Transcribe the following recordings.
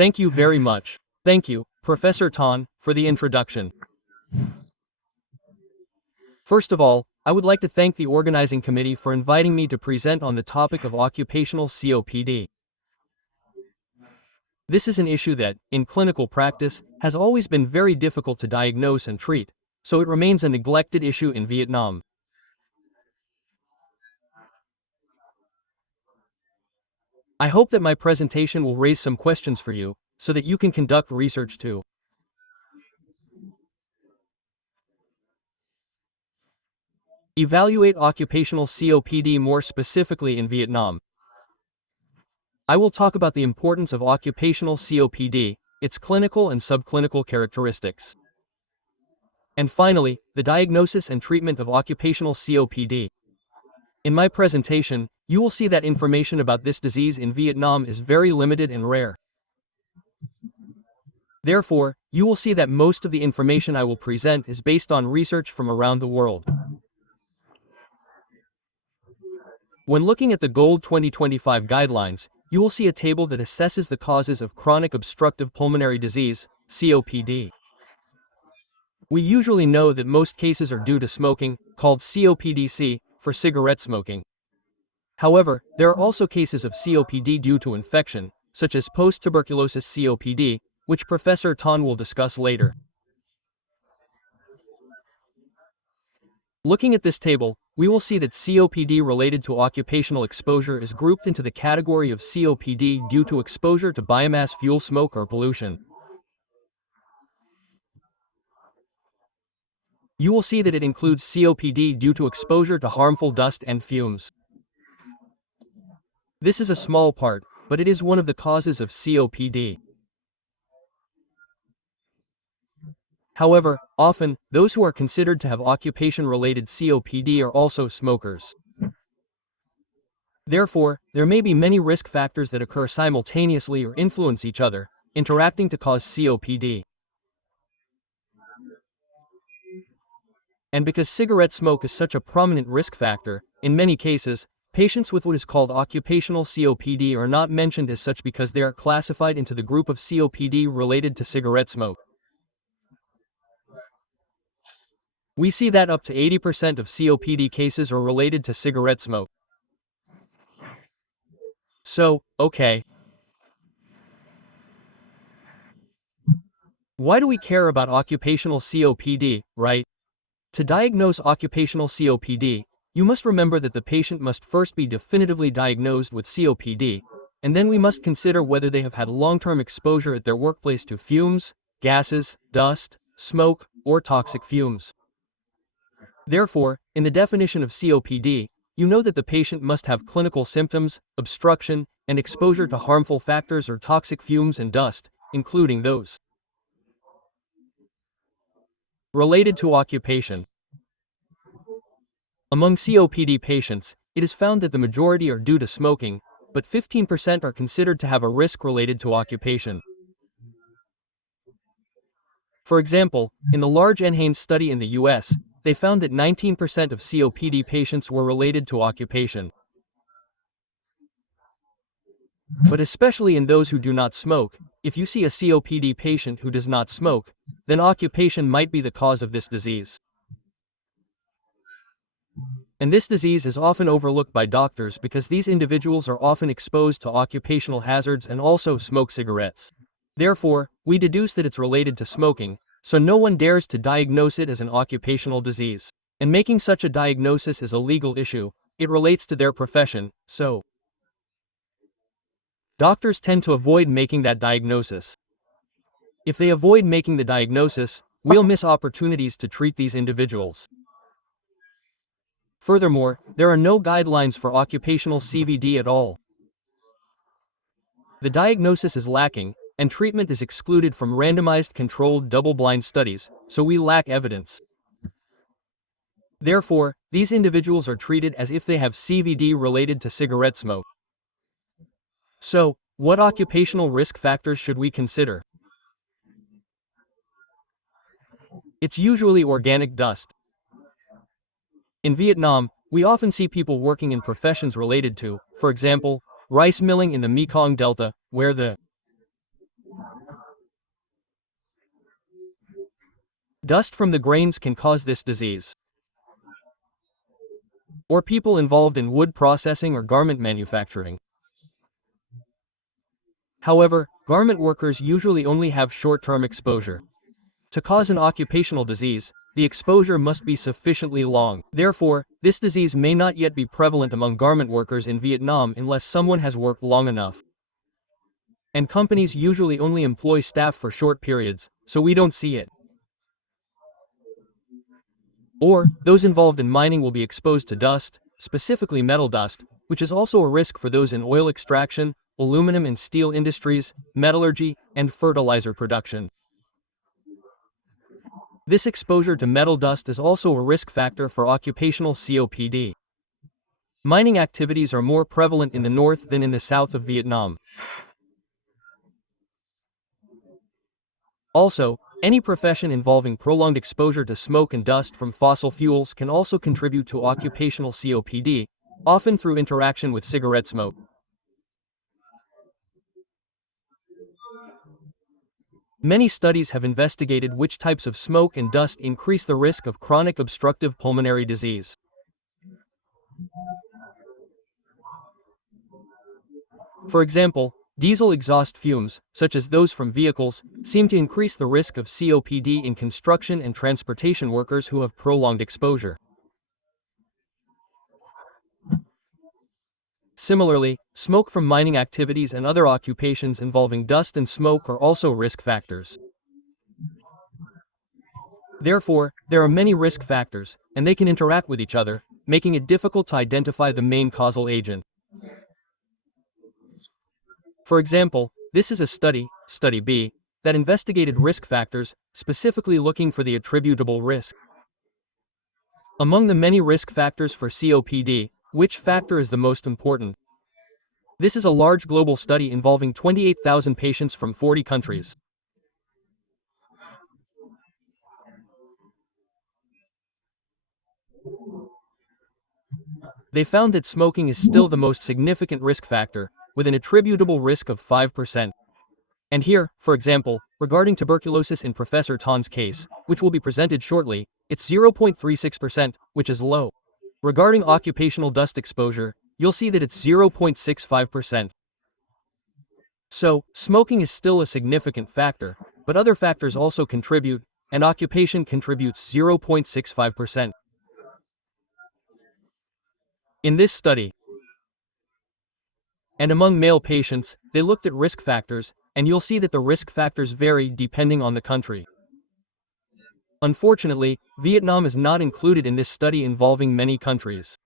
Thank you very much. Thank you, Professor Tan, for the introduction. First of all, I would like to thank the organizing committee for inviting me to present on the topic of occupational COPD. This is an issue that, in clinical practice, has always been very difficult to diagnose and treat, so it remains a neglected issue in Vietnam. I hope that my presentation will raise some questions for you, so that you can conduct research too. Evaluate occupational COPD more specifically in Vietnam. I will talk about the importance of occupational COPD, its clinical and subclinical characteristics. And finally, the diagnosis and treatment of occupational COPD. In my presentation, you will see that information about this disease in Vietnam is very limited and rare. Therefore, you will see that most of the information I will present is based on research from around the world. When looking at the GOLD 2025 guidelines, you will see a table that assesses the causes of chronic obstructive pulmonary disease, COPD. We usually know that most cases are due to smoking, called COPD-C, for cigarette smoking. However, there are also cases of COPD due to infection, such as post-tuberculosis COPD, which Professor Tan will discuss later. Looking at this table, we will see that COPD related to occupational exposure is grouped into the category of COPD due to exposure to biomass fuel smoke or pollution. You will see that it includes COPD due to exposure to harmful dust and fumes. This is a small part, but it is one of the causes of COPD. However, often, those who are considered to have occupation-related COPD are also smokers. Therefore, there may be many risk factors that occur simultaneously or influence each other, interacting to cause COPD. And because cigarette smoke is such a prominent risk factor, in many cases, patients with what is called occupational COPD are not mentioned as such because they are classified into the group of COPD related to cigarette smoke. We see that up to 80% of COPD cases are related to cigarette smoke. So, okay. Why do we care about occupational COPD, right? To diagnose occupational COPD, you must remember that the patient must first be definitively diagnosed with COPD, and then we must consider whether they have had long-term exposure at their workplace to fumes, gases, dust, smoke, or toxic fumes. Therefore, in the definition of COPD, you know that the patient must have clinical symptoms, obstruction, and exposure to harmful factors or toxic fumes and dust, including those related to occupation. Among COPD patients, it is found that the majority are due to smoking, but 15% are considered to have a risk related to occupation. For example, in the large NHANES study in the US, they found that 19% of COPD patients were related to occupation. But especially in those who do not smoke, if you see a COPD patient who does not smoke, then occupation might be the cause of this disease. And this disease is often overlooked by doctors because these individuals are often exposed to occupational hazards and also smoke cigarettes. Therefore, we deduce that it's related to smoking, so no one dares to diagnose it as an occupational disease. And making such a diagnosis is a legal issue, it relates to their profession, so doctors tend to avoid making that diagnosis. If they avoid making the diagnosis, we'll miss opportunities to treat these individuals. Furthermore, there are no guidelines for occupational CVD at all. The diagnosis is lacking, and treatment is excluded from randomized controlled double-blind studies, so we lack evidence. Therefore, these individuals are treated as if they have CVD related to cigarette smoke. So, what occupational risk factors should we consider? It's usually organic dust. In Vietnam, we often see people working in professions related to, for example, rice milling in the Mekong Delta, where the Dust from the grains can cause this disease. Or people involved in wood processing or garment manufacturing. However, garment workers usually only have short-term exposure. To cause an occupational disease, the exposure must be sufficiently long. Therefore, this disease may not yet be prevalent among garment workers in Vietnam unless someone has worked long enough. And companies usually only employ staff for short periods, so we don't see it. Or, those involved in mining will be exposed to dust, specifically metal dust, which is also a risk for those in oil extraction, aluminum and steel industries, metallurgy, and fertilizer production. This exposure to metal dust is also a risk factor for occupational COPD. Mining activities are more prevalent in the north than in the south of Vietnam. Also, any profession involving prolonged exposure to smoke and dust from fossil fuels can also contribute to occupational COPD, often through interaction with cigarette smoke. Many studies have investigated which types of smoke and dust increase the risk of chronic obstructive pulmonary disease. For example, diesel exhaust fumes, such as those from vehicles, seem to increase the risk of COPD in construction and transportation workers who have prolonged exposure. Similarly, smoke from mining activities and other occupations involving dust and smoke are also risk factors. Therefore, there are many risk factors, and they can interact with each other, making it difficult to identify the main causal agent. For example, this is a study, Study B, that investigated risk factors, specifically looking for the attributable risk. Among the many risk factors for COPD, which factor is the most important? This is a large global study involving 28,000 patients from 40 countries. They found that smoking is still the most significant risk factor, with an attributable risk of 5%. And here, for example, regarding tuberculosis in Professor Tan's case, which will be presented shortly, it's 0.36%, which is low. Regarding occupational dust exposure, you'll see that it's 0.65%. So, smoking is still a significant factor, but other factors also contribute, and occupation contributes 0.65%. In this study, and among male patients, they looked at risk factors, and you'll see that the risk factors vary depending on the country. Unfortunately, Vietnam is not included in this study involving many countries.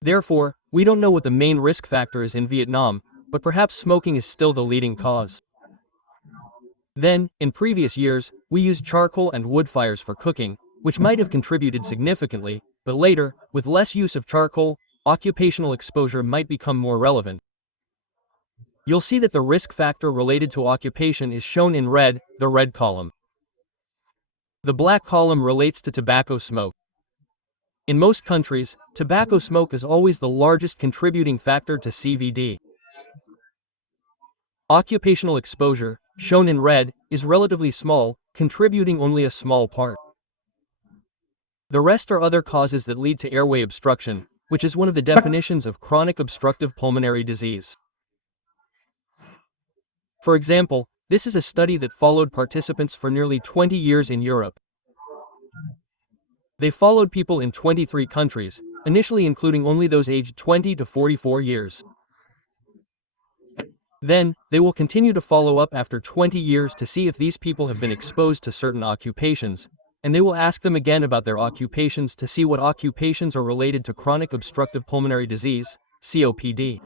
Therefore, we don't know what the main risk factor is in Vietnam, but perhaps smoking is still the leading cause. Then, in previous years, we used charcoal and wood fires for cooking, which might have contributed significantly, but later, with less use of charcoal, occupational exposure might become more relevant. You'll see that the risk factor related to occupation is shown in red, the red column. The black column relates to tobacco smoke. In most countries, tobacco smoke is always the largest contributing factor to CVD. Occupational exposure, shown in red, is relatively small, contributing only a small part. The rest are other causes that lead to airway obstruction, which is one of the definitions of chronic obstructive pulmonary disease. For example, this is a study that followed participants for nearly 20 years in Europe. They followed people in 23 countries, initially including only those aged 20 to 44 years. Then, they will continue to follow up after 20 years to see if these people have been exposed to certain occupations, and they will ask them again about their occupations to see what occupations are related to chronic obstructive pulmonary disease, COPD.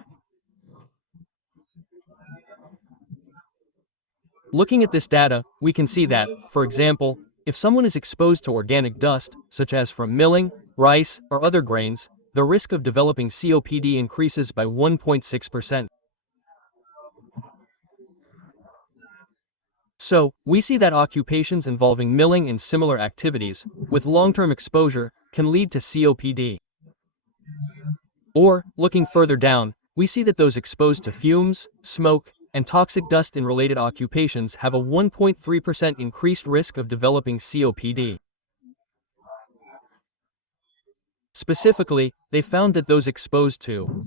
Looking at this data, we can see that, for example, if someone is exposed to organic dust, such as from milling, rice, or other grains, the risk of developing COPD increases by 1.6%. So, we see that occupations involving milling and similar activities, with long-term exposure, can lead to COPD. Or, looking further down, we see that those exposed to fumes, smoke, and toxic dust in related occupations have a 1.3% increased risk of developing COPD. Specifically, they found that those exposed to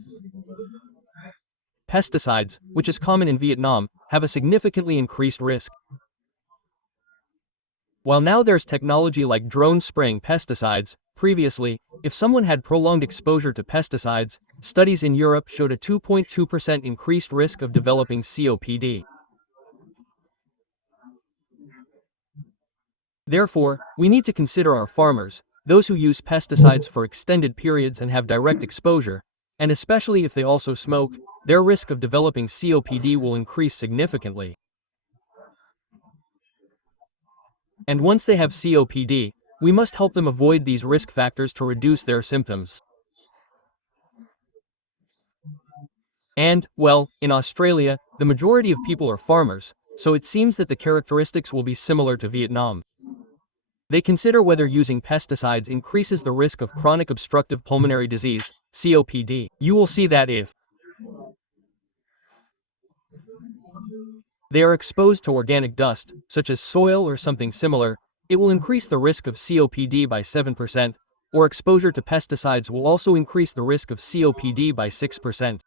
pesticides, which is common in Vietnam, have a significantly increased risk. While now there's technology like drone spraying pesticides, previously, if someone had prolonged exposure to pesticides, studies in Europe showed a 2.2% increased risk of developing COPD. Therefore, we need to consider our farmers, those who use pesticides for extended periods and have direct exposure, and especially if they also smoke, their risk of developing COPD will increase significantly. And once they have COPD, we must help them avoid these risk factors to reduce their symptoms. And, well, in Australia, the majority of people are farmers, so it seems that the characteristics will be similar to Vietnam. They consider whether using pesticides increases the risk of chronic obstructive pulmonary disease, COPD. You will see that if they are exposed to organic dust, such as soil or something similar, it will increase the risk of COPD by 7%, or exposure to pesticides will also increase the risk of COPD by 6%.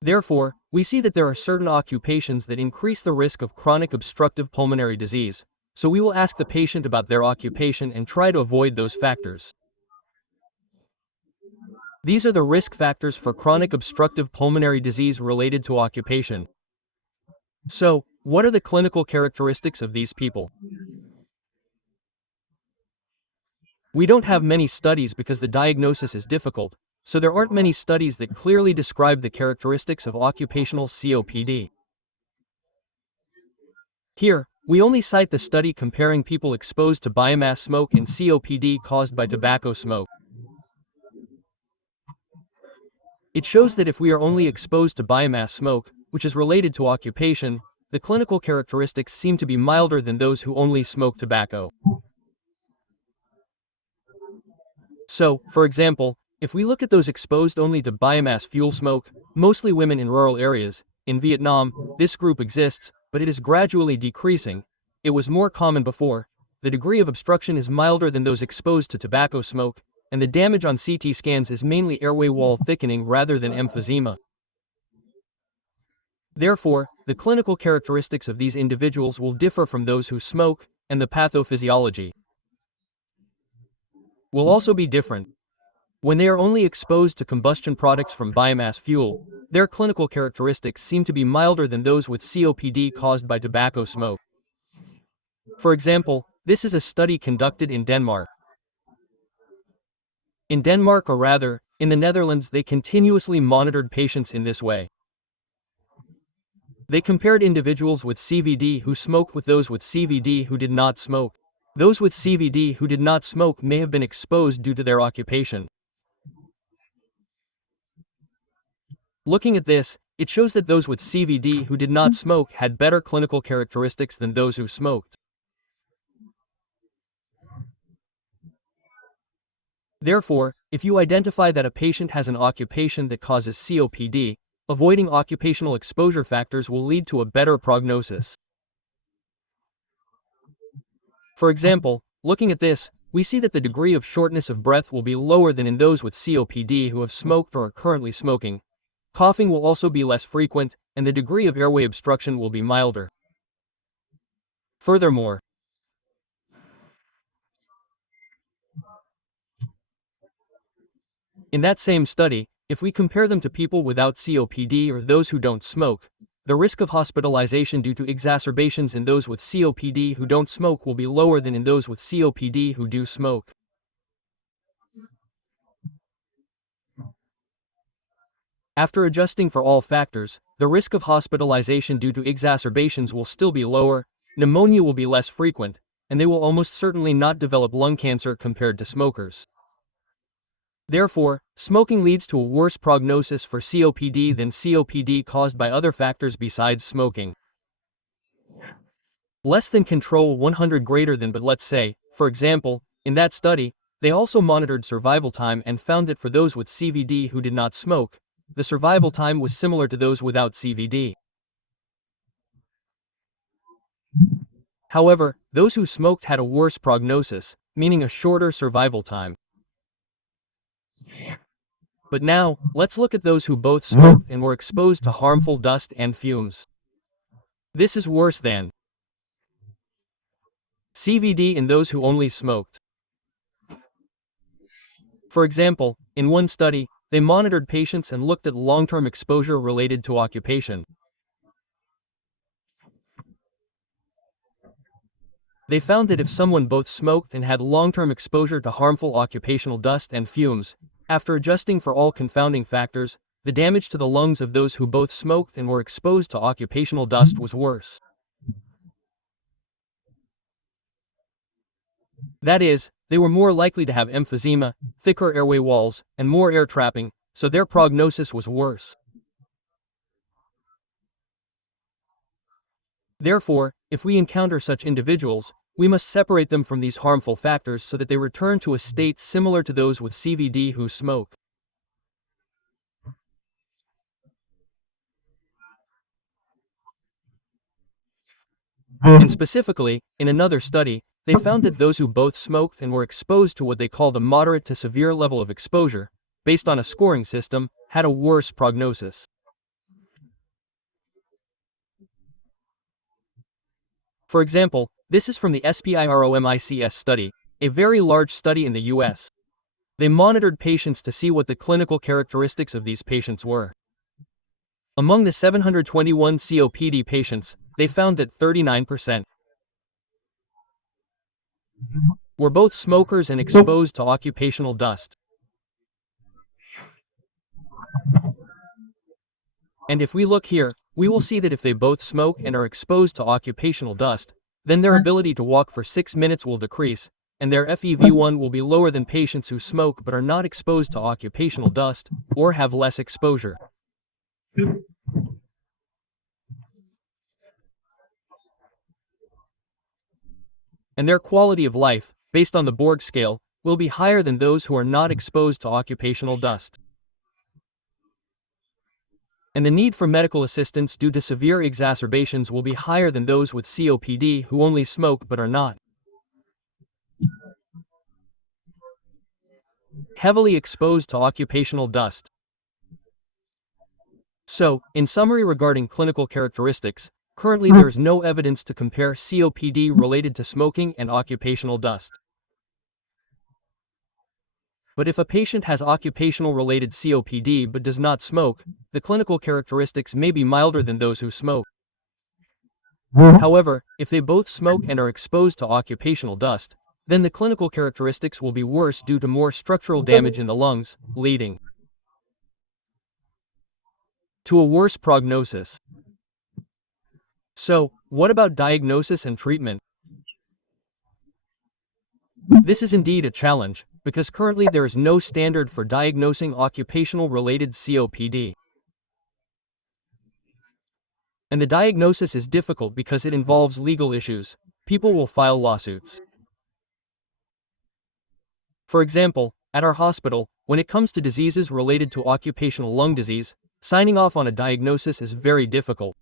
Therefore, we see that there are certain occupations that increase the risk of chronic obstructive pulmonary disease, so we will ask the patient about their occupation and try to avoid those factors. These are the risk factors for chronic obstructive pulmonary disease related to occupation. So, what are the clinical characteristics of these people? We don't have many studies because the diagnosis is difficult, so there aren't many studies that clearly describe the characteristics of occupational COPD. Here, we only cite the study comparing people exposed to biomass smoke and COPD caused by tobacco smoke. It shows that if we are only exposed to biomass smoke, which is related to occupation, the clinical characteristics seem to be milder than those who only smoke tobacco. So, for example, if we look at those exposed only to biomass fuel smoke, mostly women in rural areas, in Vietnam, this group exists, but it is gradually decreasing. It was more common before. The degree of obstruction is milder than those exposed to tobacco smoke, and the damage on CT scans is mainly airway wall thickening rather than emphysema. Therefore, the clinical characteristics of these individuals will differ from those who smoke, and the pathophysiology will also be different. When they are only exposed to combustion products from biomass fuel, their clinical characteristics seem to be milder than those with COPD caused by tobacco smoke. For example, this is a study conducted in Denmark. In Denmark, or rather, in the Netherlands, they continuously monitored patients in this way. They compared individuals with CVD who smoked with those with CVD who did not smoke. Those with CVD who did not smoke may have been exposed due to their occupation. Looking at this, it shows that those with CVD who did not smoke had better clinical characteristics than those who smoked. Therefore, if you identify that a patient has an occupation that causes COPD, avoiding occupational exposure factors will lead to a better prognosis. For example, looking at this, we see that the degree of shortness of breath will be lower than in those with COPD who have smoked or are currently smoking. Coughing will also be less frequent, and the degree of airway obstruction will be milder. Furthermore, in that same study, if we compare them to people without COPD or those who don't smoke, the risk of hospitalization due to exacerbations in those with COPD who don't smoke will be lower than in those with COPD who do smoke. After adjusting for all factors, the risk of hospitalization due to exacerbations will still be lower, pneumonia will be less frequent, and they will almost certainly not develop lung cancer compared to smokers. Therefore, smoking leads to a worse prognosis for COPD than COPD caused by other factors besides smoking. Less than control 100 greater than, but let's say, for example, in that study, they also monitored survival time and found that for those with CVD who did not smoke, the survival time was similar to those without CVD. However, those who smoked had a worse prognosis, meaning a shorter survival time. But now, let's look at those who both smoked and were exposed to harmful dust and fumes. This is worse than CVD in those who only smoked. For example, in one study, they monitored patients and looked at long-term exposure related to occupation. They found that if someone both smoked and had long-term exposure to harmful occupational dust and fumes, after adjusting for all confounding factors, the damage to the lungs of those who both smoked and were exposed to occupational dust was worse. That is, they were more likely to have emphysema, thicker airway walls, and more air trapping, so their prognosis was worse. Therefore, if we encounter such individuals, we must separate them from these harmful factors so that they return to a state similar to those with CVD who smoke. And specifically, in another study, they found that those who both smoked and were exposed to what they called a moderate to severe level of exposure, based on a scoring system, had a worse prognosis. For example, this is from the SPIROMICS study, a very large study in the US. They monitored patients to see what the clinical characteristics of these patients were. Among the 721 COPD patients, they found that 39% were both smokers and exposed to occupational dust. And if we look here, we will see that if they both smoke and are exposed to occupational dust, then their ability to walk for 6 minutes will decrease, and their FEV1 will be lower than patients who smoke but are not exposed to occupational dust, or have less exposure. And their quality of life, based on the Borg scale, will be higher than those who are not exposed to occupational dust. And the need for medical assistance due to severe exacerbations will be higher than those with COPD who only smoke but are not heavily exposed to occupational dust. So, in summary regarding clinical characteristics, currently there is no evidence to compare COPD related to smoking and occupational dust. But if a patient has occupational-related COPD but does not smoke, the clinical characteristics may be milder than those who smoke. However, if they both smoke and are exposed to occupational dust, then the clinical characteristics will be worse due to more structural damage in the lungs, leading to a worse prognosis. So, what about diagnosis and treatment? This is indeed a challenge, because currently there is no standard for diagnosing occupational-related COPD. And the diagnosis is difficult because it involves legal issues. People will file lawsuits. For example, at our hospital, when it comes to diseases related to occupational lung disease, signing off on a diagnosis is very difficult.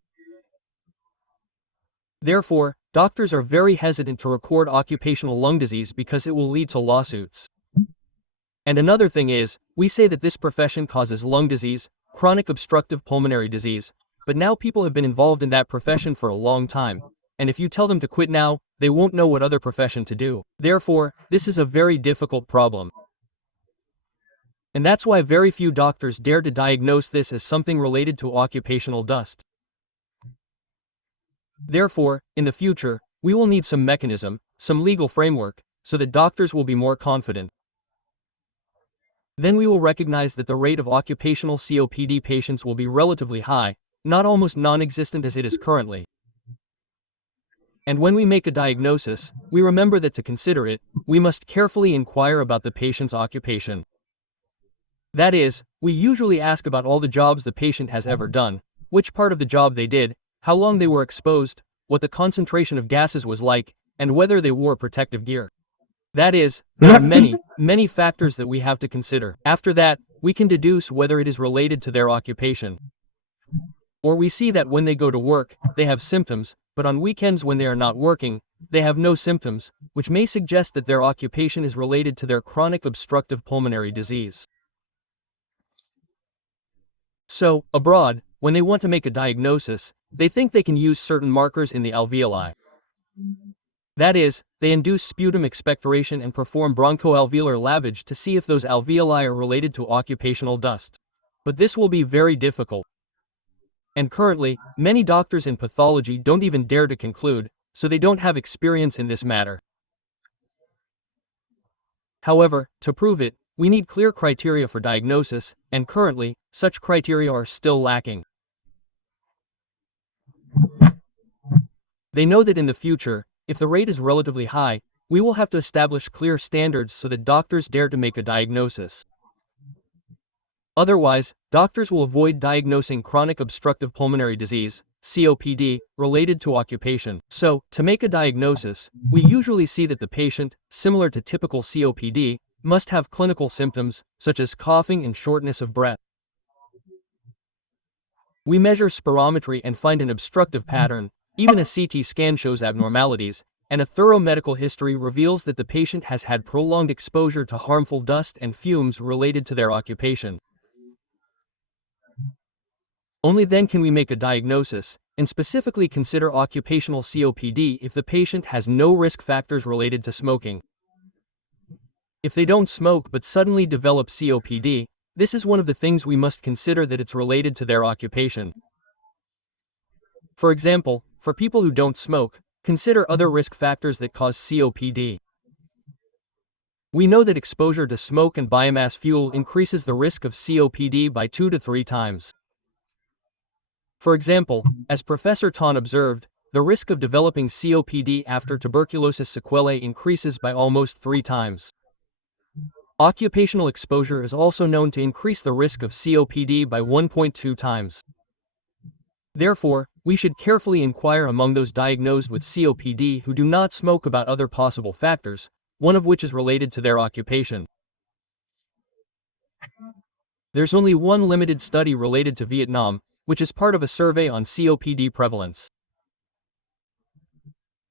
Therefore, doctors are very hesitant to record occupational lung disease because it will lead to lawsuits. And another thing is, we say that this profession causes lung disease, chronic obstructive pulmonary disease, but now people have been involved in that profession for a long time, and if you tell them to quit now, they won't know what other profession to do. Therefore, this is a very difficult problem. And that's why very few doctors dare to diagnose this as something related to occupational dust. Therefore, in the future, we will need some mechanism, some legal framework, so that doctors will be more confident. Then we will recognize that the rate of occupational COPD patients will be relatively high, not almost non-existent as it is currently. And when we make a diagnosis, we remember that to consider it, we must carefully inquire about the patient's occupation. That is, we usually ask about all the jobs the patient has ever done, which part of the job they did, how long they were exposed, what the concentration of gases was like, and whether they wore protective gear. That is, there are many factors that we have to consider. After that, we can deduce whether it is related to their occupation. Or we see that when they go to work, they have symptoms, but on weekends when they are not working, they have no symptoms, which may suggest that their occupation is related to their chronic obstructive pulmonary disease. So, abroad, when they want to make a diagnosis, they think they can use certain markers in the alveoli. That is, they induce sputum expectoration and perform bronchoalveolar lavage to see if those alveoli are related to occupational dust. But this will be very difficult. And currently, many doctors in pathology don't even dare to conclude, so they don't have experience in this matter. However, to prove it, we need clear criteria for diagnosis, and currently, such criteria are still lacking. They know that in the future, if the rate is relatively high, we will have to establish clear standards so that doctors dare to make a diagnosis. Otherwise, doctors will avoid diagnosing chronic obstructive pulmonary disease, COPD, related to occupation. So, to make a diagnosis, we usually see that the patient, similar to typical COPD, must have clinical symptoms, such as coughing and shortness of breath. We measure spirometry and find an obstructive pattern. Even a CT scan shows abnormalities, and a thorough medical history reveals that the patient has had prolonged exposure to harmful dust and fumes related to their occupation. Only then can we make a diagnosis, and specifically consider occupational COPD if the patient has no risk factors related to smoking. If they don't smoke but suddenly develop COPD, this is one of the things we must consider, that it's related to their occupation. For example, for people who don't smoke, consider other risk factors that cause COPD. We know that exposure to smoke and biomass fuel increases the risk of COPD by 2 to 3 times. For example, as Professor Ton observed, the risk of developing COPD after tuberculosis sequelae increases by almost 3 times. Occupational exposure is also known to increase the risk of COPD by 1.2 times. Therefore, we should carefully inquire among those diagnosed with COPD who do not smoke about other possible factors, one of which is related to their occupation. There's only one limited study related to Vietnam, which is part of a survey on COPD prevalence.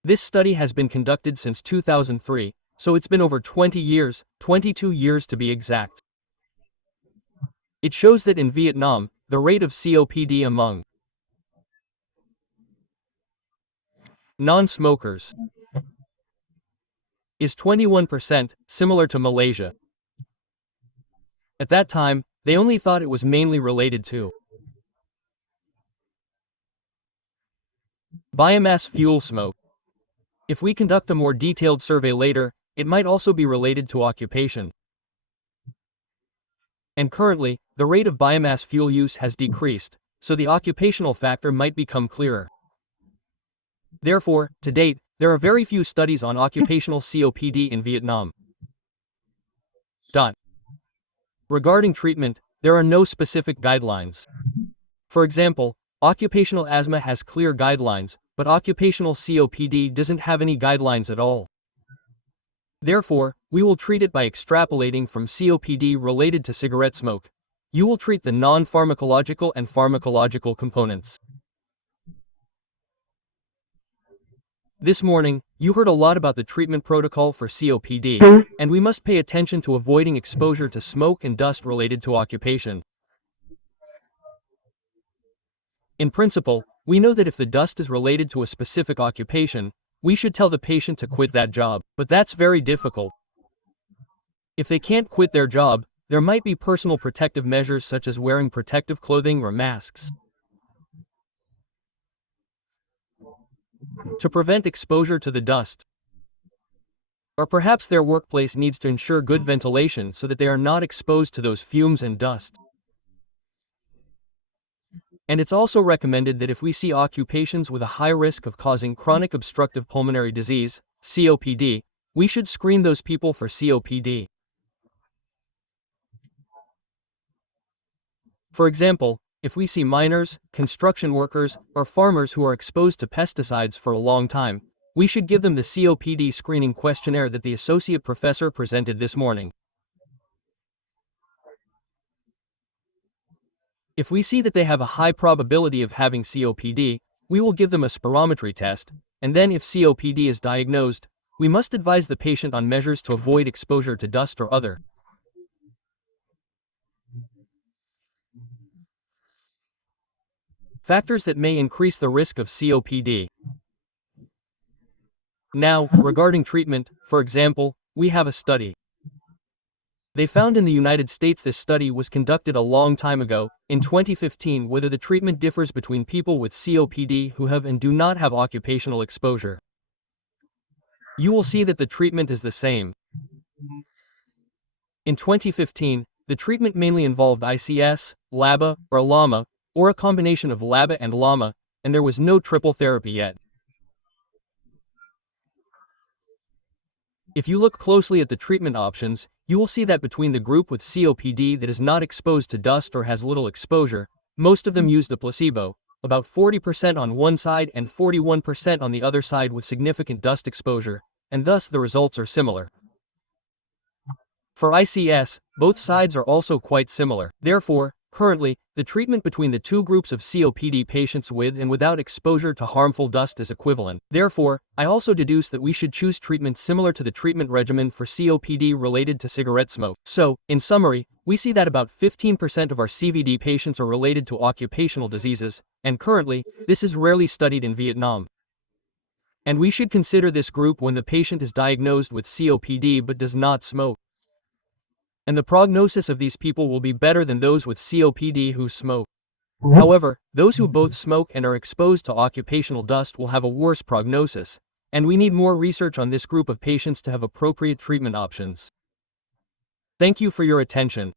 This study has been conducted since 2003, so it's been over 20 years, 22 years to be exact. It shows that in Vietnam, the rate of COPD among non-smokers is 21%, similar to Malaysia. At that time, they only thought it was mainly related to biomass fuel smoke. If we conduct a more detailed survey later, it might also be related to occupation. And currently, the rate of biomass fuel use has decreased, so the occupational factor might become clearer. Therefore, to date, there are very few studies on occupational COPD in Vietnam. Regarding treatment, there are no specific guidelines. For example, occupational asthma has clear guidelines, but occupational COPD doesn't have any guidelines at all. Therefore, we will treat it by extrapolating from COPD related to cigarette smoke. You will treat the non-pharmacological and pharmacological components. This morning, you heard a lot about the treatment protocol for COPD, and we must pay attention to avoiding exposure to smoke and dust related to occupation. In principle, we know that if the dust is related to a specific occupation, we should tell the patient to quit that job, but that's very difficult. If they can't quit their job, there might be personal protective measures such as wearing protective clothing or masks. To prevent exposure to the dust. Or perhaps their workplace needs to ensure good ventilation so that they are not exposed to those fumes and dust. And it's also recommended that if we see occupations with a high risk of causing chronic obstructive pulmonary disease, COPD, we should screen those people for COPD. For example, if we see miners, construction workers, or farmers who are exposed to pesticides for a long time, we should give them the COPD screening questionnaire that the associate professor presented this morning. If we see that they have a high probability of having COPD, we will give them a spirometry test, and then if COPD is diagnosed, we must advise the patient on measures to avoid exposure to dust or other factors that may increase the risk of COPD. Now, regarding treatment, for example, we have a study. They found in the United States this study was conducted a long time ago, in 2015, whether the treatment differs between people with COPD who have and do not have occupational exposure. You will see that the treatment is the same. In 2015, the treatment mainly involved ICS, LABA, or LAMA, or a combination of LABA and LAMA, and there was no triple therapy yet. If you look closely at the treatment options, you will see that between the group with COPD that is not exposed to dust or has little exposure, most of them used a placebo, about 40% on one side and 41% on the other side with significant dust exposure, and thus the results are similar. For ICS, both sides are also quite similar. Therefore, currently, the treatment between the two groups of COPD patients with and without exposure to harmful dust is equivalent. Therefore, I also deduce that we should choose treatment similar to the treatment regimen for COPD related to cigarette smoke. So, in summary, we see that about 15% of our CVD patients are related to occupational diseases, and currently, this is rarely studied in Vietnam. And we should consider this group when the patient is diagnosed with COPD but does not smoke. And the prognosis of these people will be better than those with COPD who smoke. However, those who both smoke and are exposed to occupational dust will have a worse prognosis, and we need more research on this group of patients to have appropriate treatment options. Thank you for your attention.